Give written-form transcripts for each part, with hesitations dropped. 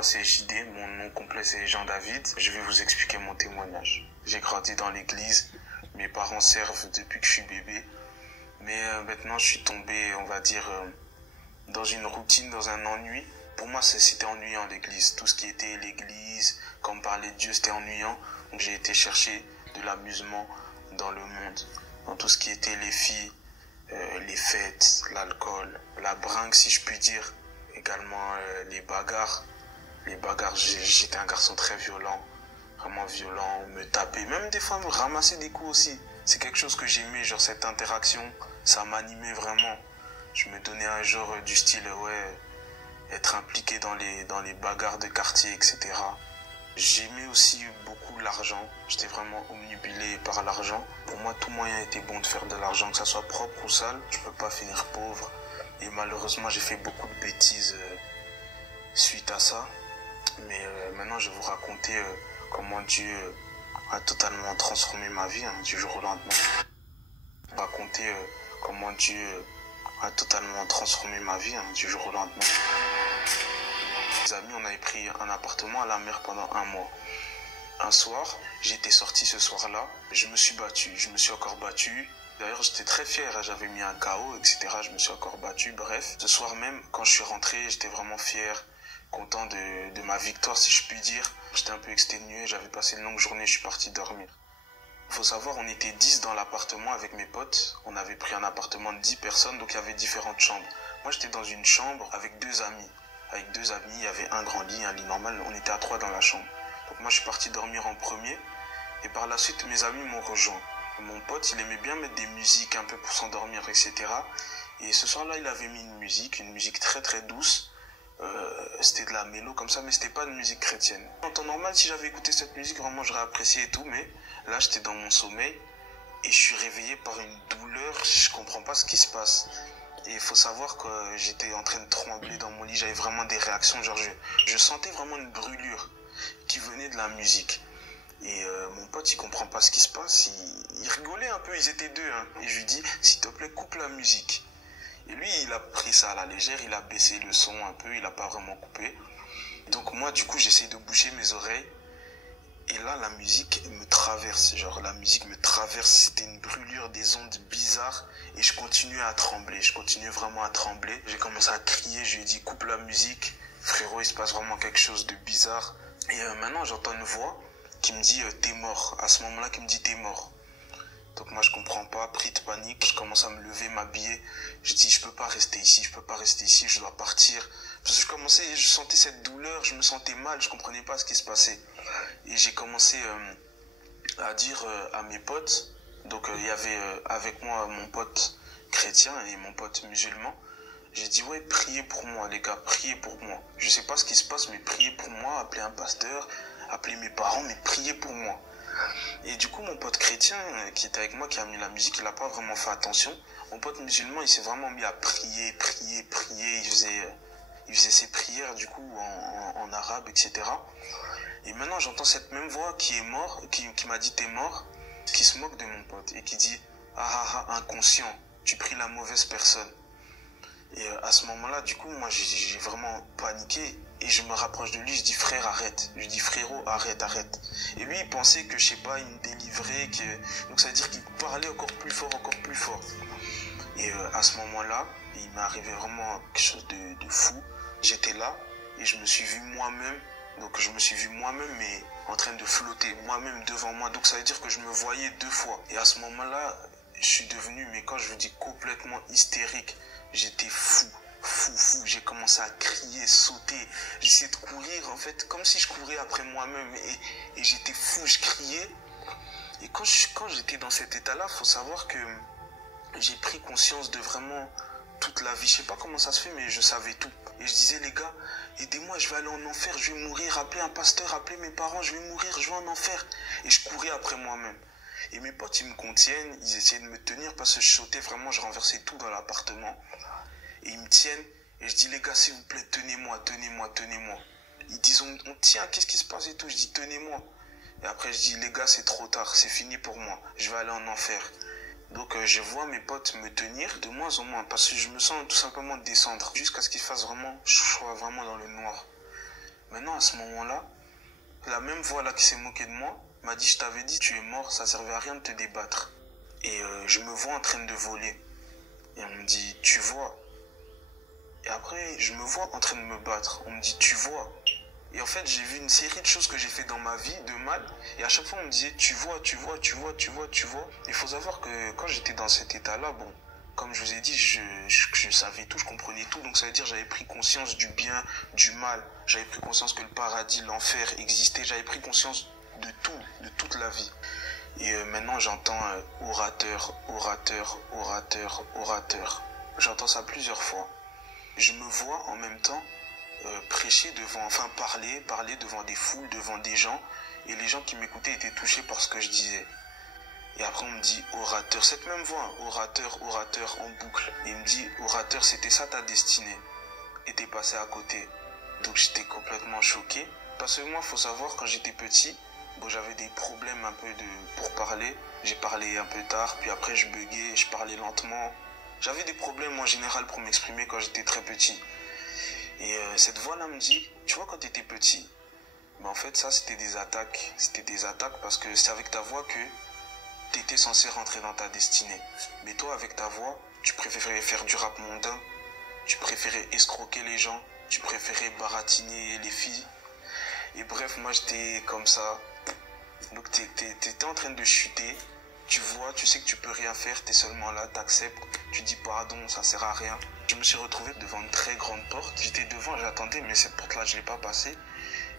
moi c'est JD, mon nom complet c'est Jean David. Je vais vous expliquer mon témoignage. J'ai grandi dans l'église, mes parents servent depuis que je suis bébé. Mais maintenant je suis tombé, on va dire, dans une routine, dans un ennui. Pour moi c'était ennuyant l'église. Tout ce qui était l'église, quand on parlait de Dieu, c'était ennuyant. Donc j'ai été chercher de l'amusement dans le monde. Dans tout ce qui était les filles, les fêtes, l'alcool, la bringue si je puis dire. Également les bagarres. Les bagarres, j'étais un garçon très violent. Vraiment violent, me taper. Même des fois me ramasser des coups aussi. C'est quelque chose que j'aimais, genre cette interaction. Ça m'animait vraiment. Je me donnais un genre du style, ouais, être impliqué dans les bagarres de quartier, etc. J'aimais aussi beaucoup l'argent. J'étais vraiment omnibulé par l'argent. Pour moi, tout moyen était bon de faire de l'argent, que ça soit propre ou sale. Je peux pas finir pauvre. Et malheureusement, j'ai fait beaucoup de bêtises suite à ça. Mais maintenant, je vais vous raconter comment Dieu a totalement transformé ma vie du jour au lendemain. Je vais raconter comment Dieu a totalement transformé ma vie du jour au lendemain. Mes amis, on avait pris un appartement à la mer pendant un mois. Un soir, j'étais sorti ce soir-là, je me suis battu, je me suis encore battu. D'ailleurs, j'étais très fier, j'avais mis un KO, etc. Je me suis encore battu, bref. Ce soir même, quand je suis rentré, j'étais vraiment fier, content de ma victoire, si je puis dire. J'étais un peu exténué, j'avais passé une longue journée, je suis parti dormir. Il faut savoir, on était 10 dans l'appartement avec mes potes. On avait pris un appartement de 10 personnes, donc il y avait différentes chambres. Moi, j'étais dans une chambre avec deux amis. Avec deux amis, il y avait un grand lit, un lit normal. On était à 3 dans la chambre. Donc moi, je suis parti dormir en premier. Et par la suite, mes amis m'ont rejoint. Mon pote, il aimait bien mettre des musiques un peu pour s'endormir, etc. Et ce soir-là, il avait mis une musique très très douce. C'était de la mélo comme ça, mais c'était pas de musique chrétienne. En temps normal, si j'avais écouté cette musique, vraiment j'aurais apprécié et tout, mais là j'étais dans mon sommeil et je suis réveillé par une douleur, je comprends pas ce qui se passe. Et il faut savoir que j'étais en train de trembler dans mon lit, j'avais vraiment des réactions, genre je sentais vraiment une brûlure qui venait de la musique. Et mon pote il comprend pas ce qui se passe, il rigolait un peu, ils étaient deux, hein. Et je lui dis, s'il te plaît coupe la musique. Et lui, il a pris ça à la légère, il a baissé le son un peu, il a pas vraiment coupé. Donc moi, du coup, j'essaie de boucher mes oreilles. Et là, la musique me traverse, genre la musique me traverse, c'était une brûlure, des ondes bizarres. Et je continuais à trembler, je continuais vraiment à trembler. J'ai commencé à crier, je lui ai dit coupe la musique. Frérot, il se passe vraiment quelque chose de bizarre. Et maintenant, j'entends une voix qui me dit t'es mort. À ce moment-là, qui me dit t'es mort. Donc moi je comprends pas, pris de panique, je commence à me lever, m'habiller. Je dis je peux pas rester ici, je dois partir. Parce que je sentais cette douleur, je me sentais mal, je comprenais pas ce qui se passait. Et j'ai commencé à dire à mes potes, donc il y avait avec moi mon pote chrétien et mon pote musulman. J'ai dit ouais, priez pour moi les gars, priez pour moi. Je sais pas ce qui se passe, mais priez pour moi, appelez un pasteur, appelez mes parents, mais priez pour moi. Et du coup, mon pote chrétien qui était avec moi, qui a mis la musique, il n'a pas vraiment fait attention. Mon pote musulman, il s'est vraiment mis à prier. Il faisait ses prières, du coup, en arabe, etc. Et maintenant, j'entends cette même voix qui est mort, qui m'a dit t'es mort, qui se moque de mon pote et qui dit inconscient, tu pries la mauvaise personne. Et à ce moment-là, du coup, moi, j'ai vraiment paniqué. Et je me rapproche de lui, je dis frère arrête, je dis frérot arrête. Et lui il pensait que je sais pas, il me délivrait, donc ça veut dire qu'il parlait encore plus fort. Et à ce moment-là, il m'est arrivé vraiment quelque chose de fou. J'étais là et je me suis vu moi-même, mais en train de flotter, moi-même devant moi. Donc ça veut dire que je me voyais deux fois. Et à ce moment-là, je suis devenu, mais quand je vous dis complètement hystérique, j'étais fou. J'ai commencé à crier, sauter, j'essayais de courir en fait, comme si je courais après moi-même et j'étais fou, je criais. Et quand j'étais dans cet état-là, faut savoir que j'ai pris conscience de vraiment toute la vie. Je sais pas comment ça se fait, mais je savais tout. Et je disais les gars, aidez-moi, je vais aller en enfer, je vais mourir, appelez un pasteur, appelez mes parents, je vais mourir, je vais en enfer. Et je courais après moi-même. Et mes potes, ils me contiennent, ils essayaient de me tenir parce que je sautais vraiment, je renversais tout dans l'appartement. Et ils me tiennent, et je dis, les gars, s'il vous plaît, tenez-moi. Ils disent, on tient, qu'est-ce qui se passe et tout? Je dis, tenez-moi. Et après, je dis, les gars, c'est trop tard, c'est fini pour moi. Je vais aller en enfer. Donc, je vois mes potes me tenir de moins en moins, parce que je me sens tout simplement descendre, jusqu'à ce qu'il fasse vraiment, je sois vraiment dans le noir. Maintenant, à ce moment-là, la même voix là qui s'est moquée de moi m'a dit, je t'avais dit, tu es mort, ça servait à rien de te débattre. Et je me vois en train de voler. Et on me dit, tu vois. Et après, je me vois en train de me battre. On me dit, tu vois. Et en fait, j'ai vu une série de choses que j'ai fait dans ma vie de mal. Et à chaque fois, on me disait, tu vois, tu vois, tu vois, tu vois, tu vois. Il faut savoir que quand j'étais dans cet état-là, bon, comme je vous ai dit, je savais tout, je comprenais tout. Donc ça veut dire que j'avais pris conscience du bien, du mal. J'avais pris conscience que le paradis, l'enfer existait. J'avais pris conscience de tout, de toute la vie. Et maintenant, j'entends orateur, orateur, orateur, orateur. J'entends ça plusieurs fois. Je me vois en même temps prêcher devant, enfin parler devant des foules, devant des gens. Et les gens qui m'écoutaient étaient touchés par ce que je disais. Et après, on me dit orateur, cette même voix, orateur, orateur en boucle. Et il me dit orateur, c'était ça ta destinée. Et t'es passé à côté. Donc j'étais complètement choqué. Parce que moi, il faut savoir, quand j'étais petit, bon, j'avais des problèmes un peu pour parler. J'ai parlé un peu tard, puis après je buguais, je parlais lentement. J'avais des problèmes en général pour m'exprimer quand j'étais très petit. Et cette voix-là me dit, tu vois, quand tu étais petit, ben en fait ça c'était des attaques. C'était des attaques parce que c'est avec ta voix que tu étais censé rentrer dans ta destinée. Mais toi, avec ta voix, tu préférais faire du rap mondain, tu préférais escroquer les gens, tu préférais baratiner les filles. Et bref, moi j'étais comme ça. Donc t'étais en train de chuter. Tu vois, tu sais que tu peux rien faire, t'es seulement là, t'acceptes, tu dis pardon, ça sert à rien. Je me suis retrouvé devant une très grande porte. J'étais devant, j'attendais, mais cette porte-là, je l'ai pas passée.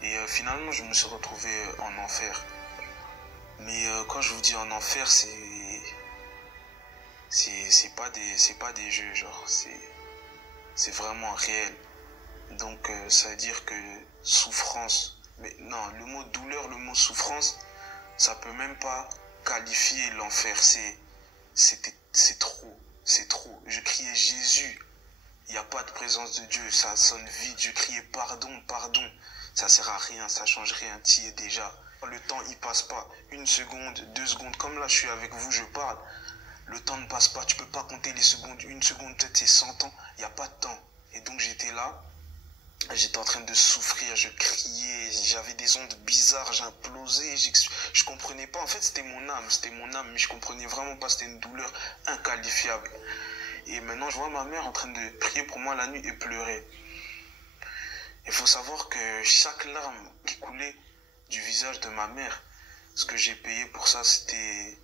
Et finalement, je me suis retrouvé en enfer. Mais quand je vous dis en enfer, c'est pas des jeux, genre, c'est vraiment réel. Donc ça veut dire que souffrance, mais non, le mot douleur, le mot souffrance, ça peut même pas qualifier l'enfer. C'est trop, c'est trop. Je criais Jésus, il n'y a pas de présence de Dieu, ça sonne vide. Je criais pardon, pardon, ça sert à rien, ça change rien, t'y es déjà. Le temps il passe pas, 1 seconde, 2 secondes, comme là je suis avec vous, je parle. Le temps ne passe pas, tu peux pas compter les secondes, 1 seconde, peut-être c'est 100 ans, il n'y a pas de temps. Et donc j'étais là, j'étais en train de souffrir, je criais, j'avais des ondes bizarres, j'implosais, je comprenais pas. En fait, c'était mon âme, mais je comprenais vraiment pas, c'était une douleur inqualifiable. Et maintenant, je vois ma mère en train de prier pour moi la nuit et pleurer. Il faut savoir que chaque larme qui coulait du visage de ma mère, ce que j'ai payé pour ça, c'était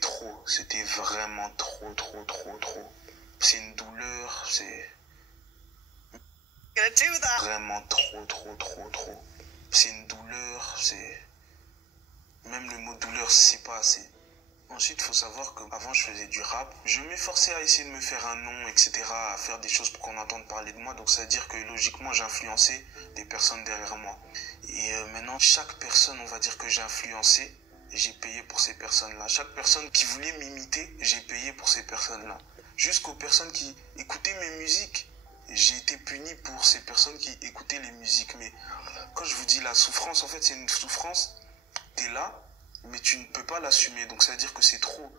trop, c'était vraiment trop, trop, trop, trop. C'est une douleur, c'est vraiment trop, trop, trop, trop. C'est une douleur, c'est... Même le mot douleur, c'est pas assez. Ensuite, il faut savoir qu'avant, je faisais du rap. Je m'efforçais à essayer de me faire un nom, etc., à faire des choses pour qu'on entende parler de moi. Donc, ça veut dire que, logiquement, j'influençais des personnes derrière moi. Et maintenant, chaque personne, on va dire que j'ai influencé, j'ai payé pour ces personnes-là. Chaque personne qui voulait m'imiter, j'ai payé pour ces personnes-là. Jusqu'aux personnes qui écoutaient mes musiques, j'ai été puni pour ces personnes qui écoutaient les musiques. Mais quand je vous dis la souffrance, en fait, c'est une souffrance. T'es là, mais tu ne peux pas l'assumer. Donc ça veut dire que c'est trop.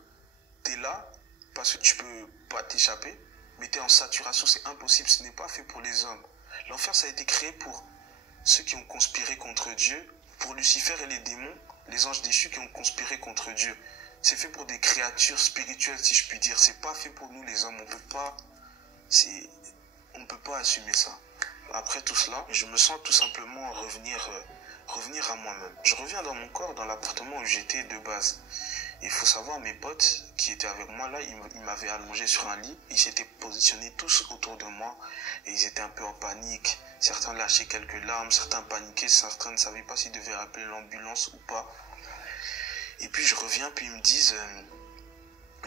T'es là, parce que tu peux pas t'échapper, mais t'es en saturation, c'est impossible, ce n'est pas fait pour les hommes. L'enfer, ça a été créé pour ceux qui ont conspiré contre Dieu, pour Lucifer et les démons, les anges déchus qui ont conspiré contre Dieu. C'est fait pour des créatures spirituelles, si je puis dire. C'est pas fait pour nous, les hommes. On ne peut pas assumer ça. Après tout cela, je me sens tout simplement revenir à moi-même. Je reviens dans mon corps, dans l'appartement où j'étais de base. Il faut savoir, mes potes qui étaient avec moi là, ils m'avaient allongé sur un lit. Ils s'étaient positionnés tous autour de moi et ils étaient un peu en panique. Certains lâchaient quelques larmes, certains paniquaient, certains ne savaient pas s'ils devaient appeler l'ambulance ou pas. Et puis je reviens, puis ils me disent...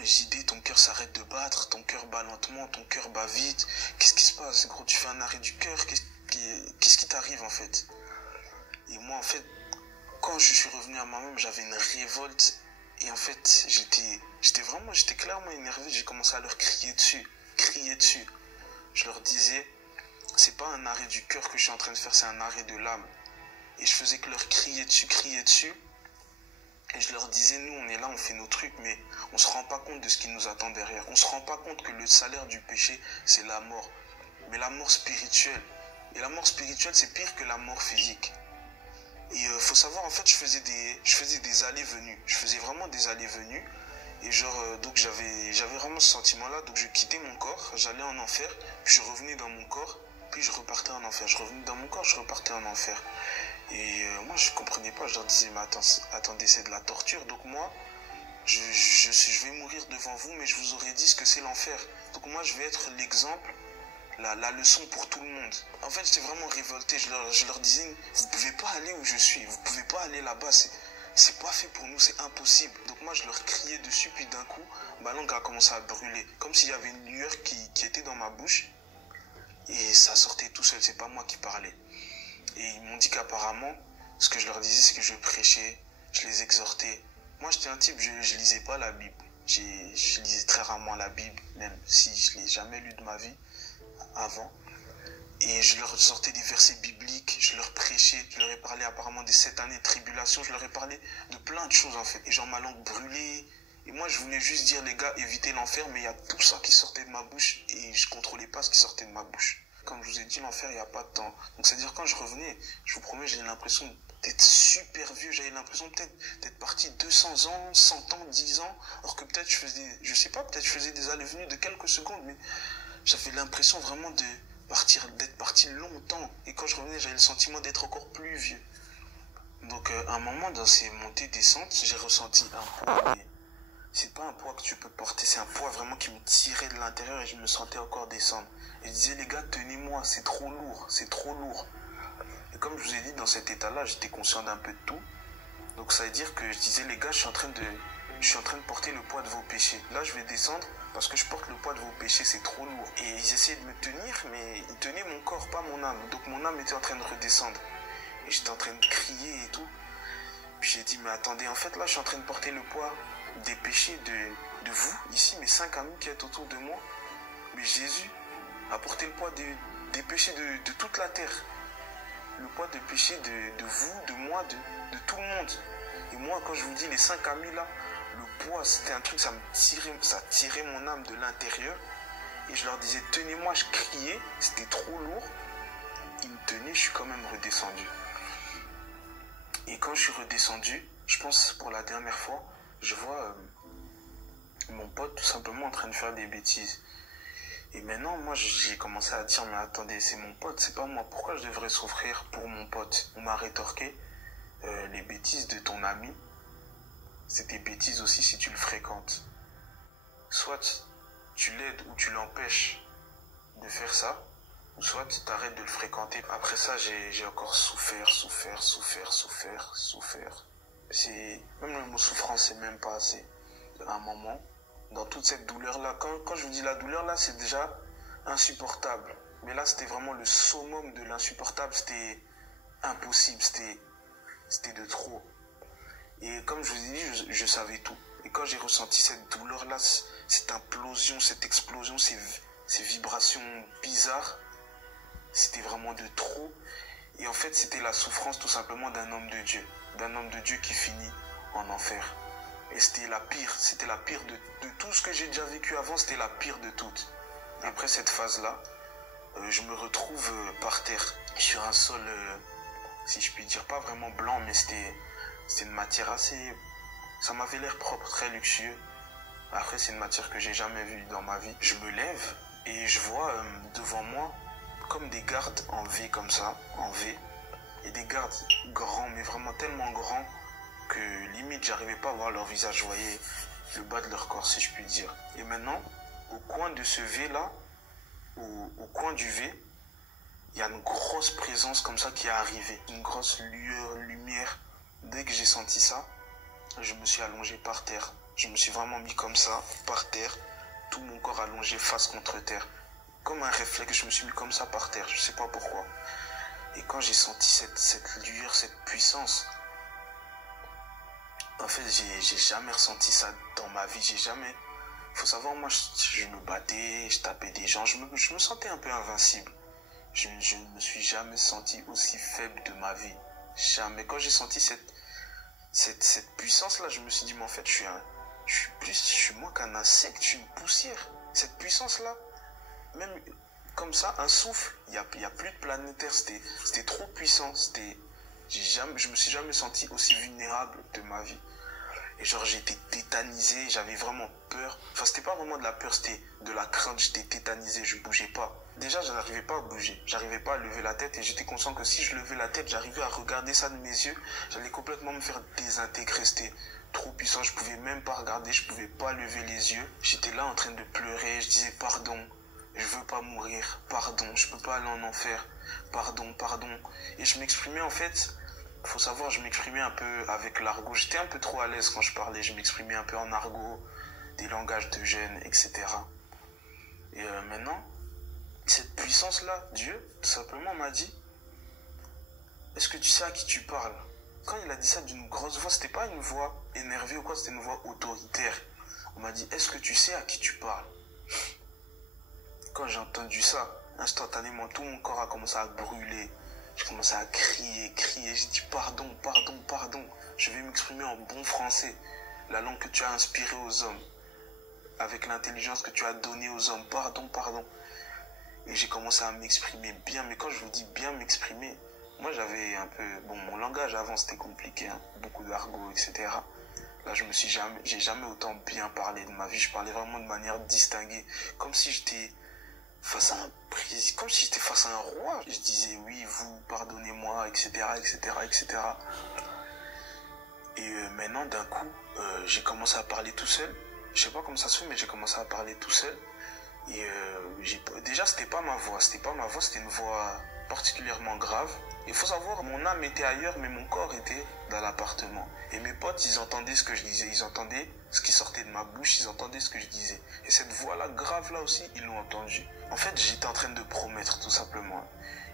JD, ton cœur s'arrête de battre, ton cœur bat lentement, ton cœur bat vite. Qu'est-ce qui se passe, gros? Tu fais un arrêt du cœur? Qu'est-ce qui t'arrive en fait? Et moi, en fait, quand je suis revenu à moi-même, j'avais une révolte. Et en fait, j'étais clairement énervé. J'ai commencé à leur crier dessus. Je leur disais, c'est pas un arrêt du cœur que je suis en train de faire, c'est un arrêt de l'âme. Et je faisais que leur crier dessus. Et je leur disais, nous, on est là, on fait nos trucs, mais on se rend pas compte de ce qui nous attend derrière. On se rend pas compte que le salaire du péché, c'est la mort. Mais la mort spirituelle, Et la mort spirituelle, c'est pire que la mort physique. Et faut savoir, en fait, je faisais des allées-venues. Je faisais vraiment des allées-venues. Et donc j'avais vraiment ce sentiment-là. Donc je quittais mon corps, j'allais en enfer, puis je revenais dans mon corps, puis je repartais en enfer. Je revenais dans mon corps, je repartais en enfer. Et moi, je comprenais pas. Je leur disais, mais attendez, c'est de la torture. Donc moi, je vais mourir devant vous, mais je vous aurais dit ce que c'est l'enfer. Donc moi, je vais être l'exemple, la leçon pour tout le monde. En fait, j'étais vraiment révolté. Je leur disais, vous pouvez pas aller où je suis, vous pouvez pas aller là-bas, c'est pas fait pour nous, c'est impossible. Donc moi, je leur criais dessus, puis d'un coup, ma langue a commencé à brûler. Comme s'il y avait une lueur qui était dans ma bouche, et ça sortait tout seul, c'est pas moi qui parlais. Et ils m'ont dit qu'apparemment, ce que je leur disais, c'est que je prêchais, je les exhortais. Moi, j'étais un type, je lisais pas la Bible. Je lisais très rarement la Bible, même si je l'ai jamais lu de ma vie avant. Et je leur sortais des versets bibliques, je leur prêchais, je leur ai parlé apparemment des 7 années de tribulation, je leur ai parlé de plein de choses en fait. Et genre ma langue brûlait. Et moi, je voulais juste dire, les gars, évitez l'enfer, mais il y a tout ça qui sortait de ma bouche et je contrôlais pas ce qui sortait de ma bouche. Comme je vous ai dit, l'enfer, il n'y a pas de temps. Donc, c'est-à-dire, quand je revenais, je vous promets, j'avais l'impression d'être super vieux. J'avais l'impression peut-être d'être parti 200 ans, 100 ans, 10 ans. Alors que peut-être je sais pas, peut-être je faisais des allées-venues de quelques secondes, mais j'avais l'impression vraiment d'être parti longtemps. Et quand je revenais, j'avais le sentiment d'être encore plus vieux. Donc, à un moment, dans ces montées-descentes, j'ai ressenti un poids. C'est pas un poids que tu peux porter, c'est un poids vraiment qui me tirait de l'intérieur et je me sentais encore descendre. Et je disais, les gars, tenez-moi, c'est trop lourd, c'est trop lourd. Et comme je vous ai dit, dans cet état-là, j'étais conscient d'un peu de tout. Donc ça veut dire que je disais, les gars, je suis en train de porter le poids de vos péchés. Là, je vais descendre parce que je porte le poids de vos péchés, c'est trop lourd. Et ils essayaient de me tenir, mais ils tenaient mon corps, pas mon âme. Donc mon âme était en train de redescendre. Et j'étais en train de crier et tout. Puis j'ai dit, mais attendez, en fait, là, je suis en train de porter le poids des péchés de vous, ici, mes 5 amis qui êtes autour de moi. Mais Jésus a porté le poids des péchés de toute la terre. Le poids des péchés de vous, de moi, de tout le monde. Et moi, quand je vous dis les 5 amis là, le poids, c'était un truc, ça tirait mon âme de l'intérieur. Et je leur disais, tenez-moi, je criais, c'était trop lourd. Ils me tenaient, je suis quand même redescendu. Et quand je suis redescendu, je pense pour la dernière fois, je vois mon pote tout simplement en train de faire des bêtises. Et maintenant, moi, j'ai commencé à dire, mais attendez, c'est mon pote, c'est pas moi. Pourquoi je devrais souffrir pour mon pote? On m'a rétorqué, les bêtises de ton ami, c'est des bêtises aussi si tu le fréquentes. Soit tu l'aides ou tu l'empêches de faire ça, ou soit tu arrêtes de le fréquenter. Après ça, j'ai encore souffert. Même le mot souffrance, c'est même pas assez. À un moment, dans toute cette douleur-là, quand je vous dis la douleur, là, c'est déjà insupportable. Mais là, c'était vraiment le summum de l'insupportable. C'était impossible. C'était de trop. Et comme je vous ai dit, je savais tout. Et quand j'ai ressenti cette douleur-là, cette implosion, cette explosion, ces vibrations bizarres, c'était vraiment de trop. Et en fait, c'était la souffrance tout simplement d'un homme de Dieu. D'un homme de Dieu qui finit en enfer. Et c'était la pire de tout ce que j'ai déjà vécu avant, c'était la pire de toutes. Après cette phase-là, je me retrouve par terre, sur un sol, si je puis dire, pas vraiment blanc, mais c'était une matière assez... Ça m'avait l'air propre, très luxueux. Après, c'est une matière que j'ai jamais vue dans ma vie. Je me lève et je vois devant moi comme des gardes en V comme ça, en V. Et des gardes grands, mais vraiment tellement grands que limite j'arrivais pas à voir leur visage. Je voyais le bas de leur corps, si je puis dire. Et maintenant, au coin de ce V là, au coin du V, il y a une grosse présence comme ça qui est arrivée. Une grosse lueur, lumière. Dès que j'ai senti ça, je me suis allongé par terre. Je me suis vraiment mis comme ça, par terre. Tout mon corps allongé face contre terre. Comme un réflexe, je me suis mis comme ça par terre. Je sais pas pourquoi. Et quand j'ai senti cette lueur, cette puissance, en fait, j'ai jamais ressenti ça dans ma vie. J'ai jamais... Faut savoir, moi, je me battais, je tapais des gens. Je me sentais un peu invincible. Je ne me suis jamais senti aussi faible de ma vie. Jamais. Quand j'ai senti cette puissance-là, je me suis dit, mais en fait, je suis moins qu'un insecte, je suis une poussière. Cette puissance-là, même comme ça, un souffle, il y a plus de planétaire, c'était trop puissant, je me suis jamais senti aussi vulnérable de ma vie. Et genre, j'étais tétanisé, j'avais vraiment peur. Enfin, c'était pas vraiment de la peur, c'était de la crainte, j'étais tétanisé, je bougeais pas. Déjà, je n'arrivais pas à bouger, j'arrivais pas à lever la tête et j'étais conscient que si je levais la tête, j'arrivais à regarder ça de mes yeux, j'allais complètement me faire désintégrer, c'était trop puissant, je pouvais même pas regarder, je pouvais pas lever les yeux. J'étais là en train de pleurer, je disais pardon, je veux pas mourir, pardon, je peux pas aller en enfer, pardon, pardon. Et je m'exprimais en fait, faut savoir, je m'exprimais un peu avec l'argot. J'étais un peu trop à l'aise quand je parlais. Je m'exprimais un peu en argot, des langages de jeunes, etc. Et maintenant, cette puissance-là, Dieu, tout simplement m'a dit, est-ce que tu sais à qui tu parles? Quand il a dit ça d'une grosse voix, c'était pas une voix énervée ou quoi, c'était une voix autoritaire. On m'a dit, est-ce que tu sais à qui tu parles? Quand j'ai entendu ça, instantanément, tout mon corps a commencé à brûler. Je commençais à crier. J'ai dit pardon, pardon, pardon. Je vais m'exprimer en bon français. La langue que tu as inspirée aux hommes. Avec l'intelligence que tu as donnée aux hommes. Pardon, pardon. Et j'ai commencé à m'exprimer bien. Mais quand je vous dis bien m'exprimer, moi j'avais un peu... Bon, mon langage avant c'était compliqué. Hein, beaucoup d'argot, etc. Là, j'ai jamais autant bien parlé de ma vie. Je parlais vraiment de manière distinguée. Comme si j'étais face à un président, comme si j'étais face à un roi. Je disais oui, vous, pardonnez-moi, etc., etc., etc. Et maintenant, d'un coup, j'ai commencé à parler tout seul. Je sais pas comment ça se fait, mais j'ai commencé à parler tout seul. Et déjà, c'était pas ma voix, c'était une voix particulièrement grave. Il faut savoir, mon âme était ailleurs, mais mon corps était dans l'appartement. Et mes potes, ils entendaient ce que je disais, ils entendaient ce qui sortait de ma bouche, ils entendaient ce que je disais. Et cette voix-là, grave-là aussi, ils l'ont entendue. En fait, j'étais en train de promettre, tout simplement.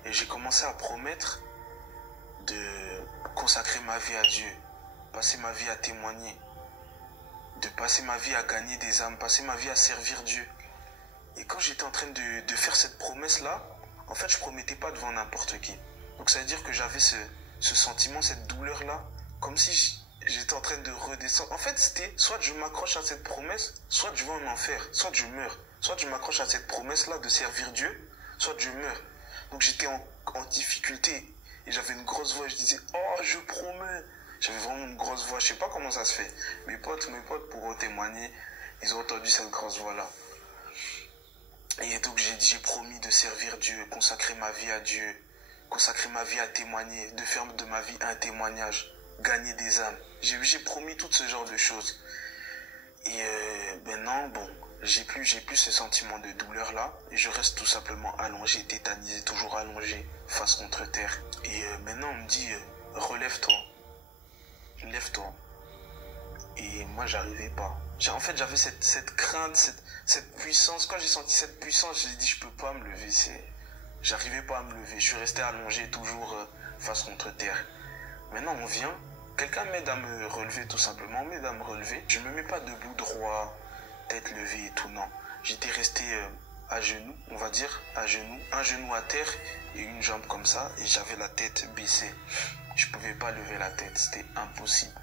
Et j'ai commencé à promettre de consacrer ma vie à Dieu, passer ma vie à témoigner, de passer ma vie à gagner des âmes, passer ma vie à servir Dieu. Et quand j'étais en train de faire cette promesse-là, en fait, je promettais pas devant n'importe qui. Donc ça veut dire que j'avais ce sentiment, cette douleur-là, comme si j'étais en train de redescendre. En fait, c'était soit je m'accroche à cette promesse, soit je vais en enfer, soit je meurs. Soit je m'accroche à cette promesse-là de servir Dieu, soit je meurs. Donc j'étais en difficulté et j'avais une grosse voix. Je disais, oh, je promets. J'avais vraiment une grosse voix. Je sais pas comment ça se fait. Mes potes pourront témoigner. Ils ont entendu cette grosse voix-là. Et donc j'ai promis de servir Dieu, consacrer ma vie à Dieu, consacrer ma vie à témoigner, de faire de ma vie un témoignage, gagner des âmes. J'ai promis tout ce genre de choses. Et maintenant, bon, j'ai plus ce sentiment de douleur là, et je reste tout simplement allongé, tétanisé, toujours allongé, face contre terre. Et maintenant on me dit, relève-toi, lève-toi. Et moi j'arrivais pas. En fait j'avais cette crainte, cette puissance. Quand j'ai senti cette puissance, j'ai dit je peux pas me lever. J'arrivais pas à me lever. Je suis resté allongé toujours face contre terre. Maintenant on vient, quelqu'un m'aide à me relever tout simplement, m'aide à me relever. Je me mets pas debout droit, tête levée et tout, non. J'étais resté à genoux, on va dire, à genoux, un genou à terre et une jambe comme ça, et j'avais la tête baissée. Je pouvais pas lever la tête, c'était impossible.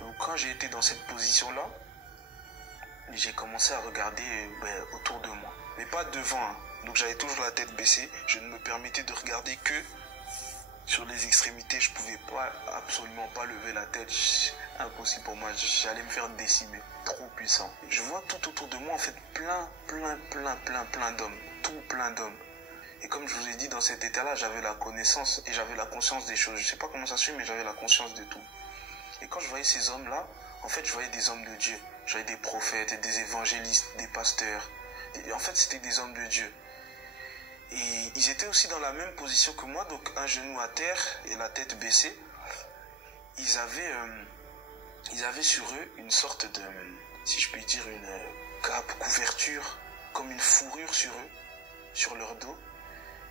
Donc quand j'ai été dans cette position-là, j'ai commencé à regarder autour de moi, mais pas devant. Hein. Donc j'avais toujours la tête baissée, je ne me permettais de regarder que sur les extrémités. Je pouvais pas, absolument pas lever la tête, impossible pour moi, j'allais me faire décimer, trop puissant. Je vois tout autour de moi en fait plein d'hommes, tout plein d'hommes. Et comme je vous ai dit, dans cet état-là, j'avais la connaissance et j'avais la conscience des choses. Je sais pas comment ça se fait, mais j'avais la conscience de tout. Et quand je voyais ces hommes-là, en fait, je voyais des hommes de Dieu. Je voyais des prophètes, des évangélistes, des pasteurs. En fait, c'était des hommes de Dieu. Et ils étaient aussi dans la même position que moi, donc un genou à terre et la tête baissée. Ils avaient sur eux une sorte de, si je puis dire, une cape, couverture, comme une fourrure sur eux, sur leur dos.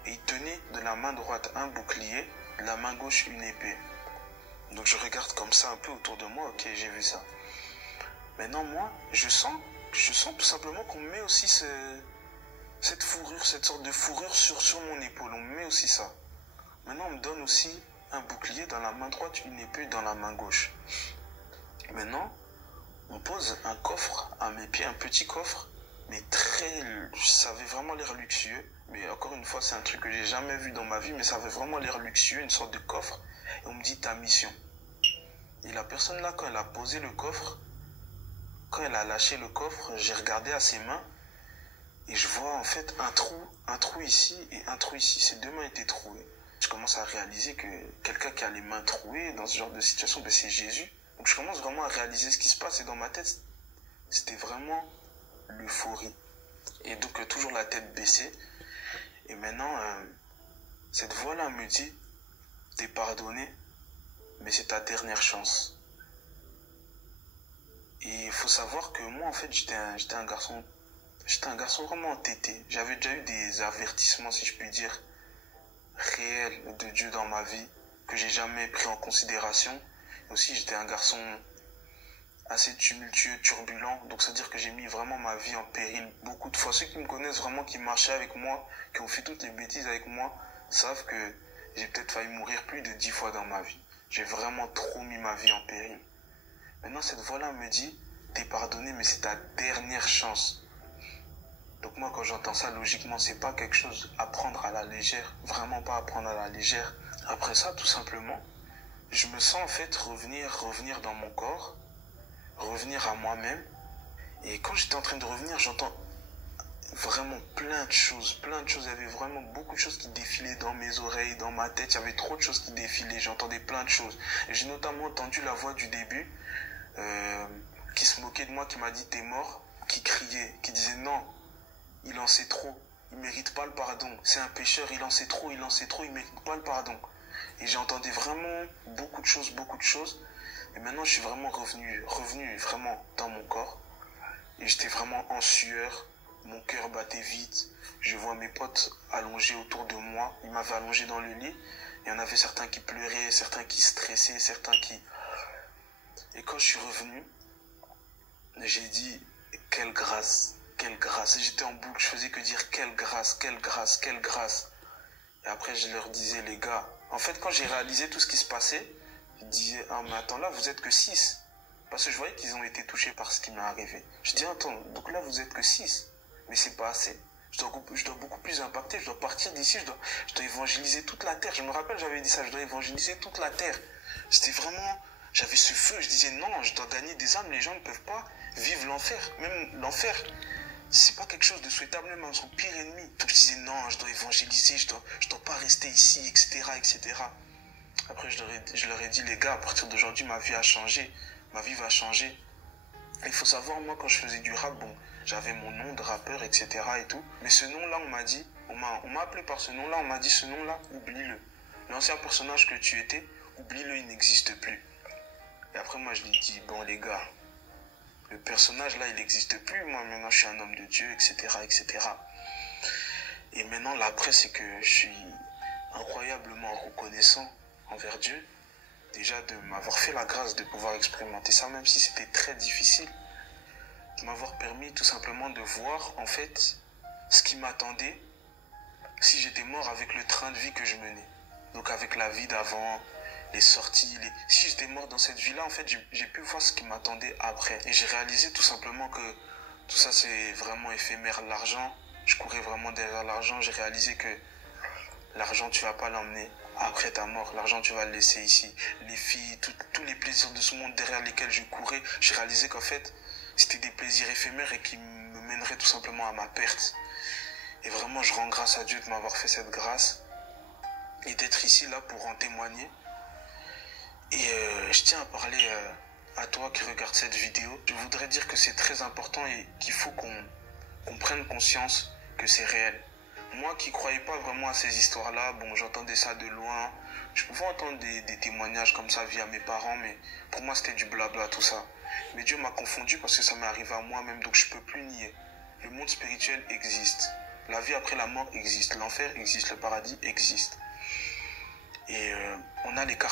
Et ils tenaient de la main droite un bouclier, de la main gauche une épée. Donc je regarde comme ça un peu autour de moi, ok, j'ai vu ça. Maintenant moi, je sens tout simplement qu'on me met aussi cette fourrure, cette sorte de fourrure sur mon épaule, on me met aussi ça. Maintenant on me donne aussi un bouclier dans la main droite, une épée dans la main gauche. Maintenant, on pose un coffre à mes pieds, un petit coffre, mais ça avait vraiment l'air luxueux. Mais encore une fois, c'est un truc que j'ai jamais vu dans ma vie, mais ça avait vraiment l'air luxueux, une sorte de coffre. Et on me dit ta mission. Et la personne là, quand elle a posé le coffre, quand elle a lâché le coffre, j'ai regardé à ses mains et je vois en fait un trou ici et un trou ici. Ses deux mains étaient trouées. Je commence à réaliser que quelqu'un qui a les mains trouées dans ce genre de situation, ben c'est Jésus. Donc je commence vraiment à réaliser ce qui se passe et dans ma tête, c'était vraiment l'euphorie. Et donc toujours la tête baissée. Et maintenant, cette voix-là me dit, t'es pardonné, mais c'est ta dernière chance. Et il faut savoir que moi, en fait, j'étais un garçon vraiment entêté. J'avais déjà eu des avertissements, si je puis dire, réels de Dieu dans ma vie, que j'ai jamais pris en considération. Et aussi, j'étais un garçon assez tumultueux, turbulent. Donc, c'est-à-dire que j'ai mis vraiment ma vie en péril beaucoup de fois. Ceux qui me connaissent vraiment, qui marchaient avec moi, qui ont fait toutes les bêtises avec moi, savent que j'ai peut-être failli mourir plus de 10 fois dans ma vie. J'ai vraiment trop mis ma vie en péril. Maintenant, cette voix-là me dit, t'es pardonné, mais c'est ta dernière chance. Donc moi, quand j'entends ça, logiquement, c'est pas quelque chose à prendre à la légère. Vraiment pas à prendre à la légère. Après ça, tout simplement, je me sens en fait revenir dans mon corps, revenir à moi-même. Et quand j'étais en train de revenir, j'entends vraiment plein de choses. Il y avait vraiment beaucoup de choses qui défilaient dans mes oreilles, dans ma tête. Il y avait trop de choses qui défilaient. J'entendais plein de choses. Et j'ai notamment entendu la voix du début, qui se moquait de moi, qui m'a dit t'es mort, qui criait, qui disait non, il en sait trop, il mérite pas le pardon, c'est un pécheur, il en sait trop, il mérite pas le pardon. Et j'entendais vraiment beaucoup de choses, et maintenant je suis vraiment revenu vraiment dans mon corps, et j'étais vraiment en sueur, mon cœur battait vite, je vois mes potes allongés autour de moi, ils m'avaient allongé dans le lit, il y en avait certains qui pleuraient, certains qui stressaient, certains qui... Et quand je suis revenu, j'ai dit, quelle grâce, quelle grâce. Et j'étais en boucle, je faisais que dire, quelle grâce, quelle grâce, quelle grâce. Et après, je leur disais, les gars, en fait, quand j'ai réalisé tout ce qui se passait, je disais, ah, mais attends, là, vous êtes que 6. Parce que je voyais qu'ils ont été touchés par ce qui m'est arrivé. Je dis, attends, donc là, vous êtes que 6. Mais c'est pas assez. Je dois beaucoup plus impacter, je dois partir d'ici, je dois évangéliser toute la terre. Je me rappelle, j'avais dit ça, je dois évangéliser toute la terre. C'était vraiment... J'avais ce feu, je disais non, je dois gagner des âmes, les gens ne peuvent pas vivre l'enfer. Même l'enfer, c'est pas quelque chose de souhaitable, même à son pire ennemi. Donc je disais non, je dois évangéliser, je dois pas rester ici, etc., etc. Après, je leur ai dit, les gars, à partir d'aujourd'hui, ma vie a changé, ma vie va changer. Et il faut savoir, moi, quand je faisais du rap, bon, j'avais mon nom de rappeur, etc. et tout. Mais ce nom-là, on m'a dit, on m'a appelé par ce nom-là, on m'a dit, ce nom-là, oublie-le. L'ancien personnage que tu étais, oublie-le, il n'existe plus. Et après, moi, je lui ai dit, bon, les gars, le personnage, là, il n'existe plus. Moi, maintenant, je suis un homme de Dieu, etc., etc. Et maintenant, l'après, c'est que je suis incroyablement reconnaissant envers Dieu. Déjà, de m'avoir fait la grâce de pouvoir expérimenter ça, même si c'était très difficile. De m'avoir permis, tout simplement, de voir, en fait, ce qui m'attendait si j'étais mort avec le train de vie que je menais. Donc, avec la vie d'avant, les sorties, si j'étais mort dans cette vie-là, en fait, j'ai pu voir ce qui m'attendait après. Et j'ai réalisé tout simplement que tout ça, c'est vraiment éphémère. L'argent, je courais vraiment derrière l'argent. J'ai réalisé que l'argent, tu vas pas l'emmener après ta mort. L'argent, tu vas le laisser ici. Les filles, tous les plaisirs de ce monde derrière lesquels je courais, j'ai réalisé qu'en fait, c'était des plaisirs éphémères et qui me mèneraient tout simplement à ma perte. Et vraiment, je rends grâce à Dieu de m'avoir fait cette grâce et d'être ici, là, pour en témoigner. Et je tiens à parler à toi qui regarde cette vidéo. Je voudrais dire que c'est très important et qu'il faut qu'on prenne conscience que c'est réel. Moi qui croyais pas vraiment à ces histoires-là, bon, j'entendais ça de loin. Je pouvais entendre des témoignages comme ça via mes parents, mais pour moi c'était du blabla tout ça. Mais Dieu m'a confondu parce que ça m'est arrivé à moi-même, donc je peux plus nier. Le monde spirituel existe. La vie après la mort existe. L'enfer existe. Le paradis existe. Et on a les cartes.